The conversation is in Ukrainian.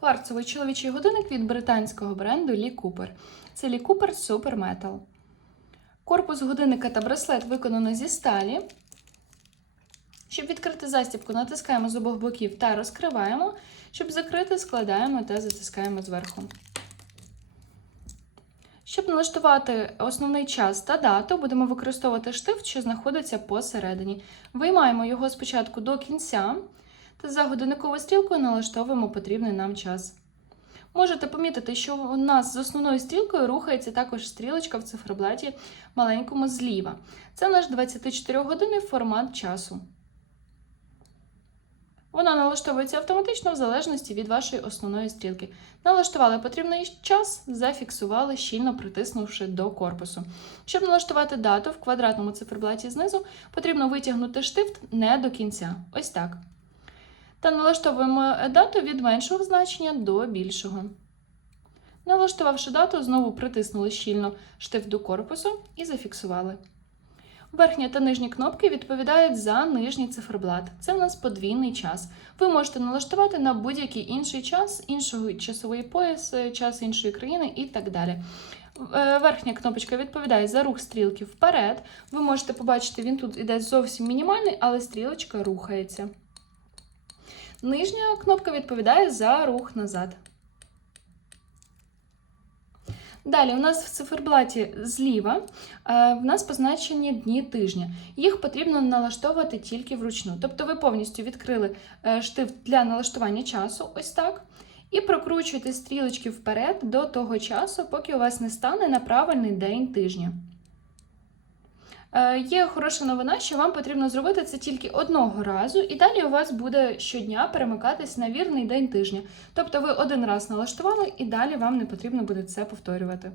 Кварцевий чоловічий годинник від британського бренду Lee Cooper. Це Lee Cooper Super Metal. Корпус годинника та браслет виконано зі сталі. Щоб відкрити застібку, натискаємо з обох боків та розкриваємо. Щоб закрити, складаємо та затискаємо зверху. Щоб налаштувати основний час та дату, будемо використовувати штифт, що знаходиться посередині. Виймаємо його спочатку до кінця та за годинниковою стрілкою налаштовуємо потрібний нам час. Можете помітити, що у нас з основною стрілкою рухається також стрілочка в циферблаті маленькому зліва. Це наш 24-годинний формат часу. Вона налаштовується автоматично в залежності від вашої основної стрілки. Налаштували потрібний час, зафіксували, щільно притиснувши до корпусу. Щоб налаштувати дату в квадратному циферблаті знизу, потрібно витягнути штифт не до кінця. Ось так. Та налаштовуємо дату від меншого значення до більшого. Налаштувавши дату, знову притиснули щільно штифт до корпусу і зафіксували. Верхня та нижні кнопки відповідають за нижній циферблат. Це в нас подвійний час. Ви можете налаштувати на будь-який інший час, іншого часовий пояс, час іншої країни і так далі. Е, Верхня кнопочка відповідає за рух стрілки вперед. Ви можете побачити, він тут іде зовсім мінімальний, але стрілочка рухається. Нижня кнопка відповідає за рух назад. Далі у нас в циферблаті зліва е, в нас позначені дні тижня. Їх потрібно налаштовувати тільки вручну. Тобто ви повністю відкрили е, штифт для налаштування часу, ось так, і прокручуєте стрілочки вперед до того часу, поки у вас не стане на правильний день тижня. Е, Є хороша новина, що вам потрібно зробити це тільки одного разу, і далі у вас буде щодня перемикатись на вірний день тижня. Тобто ви один раз налаштували, і далі вам не потрібно буде це повторювати.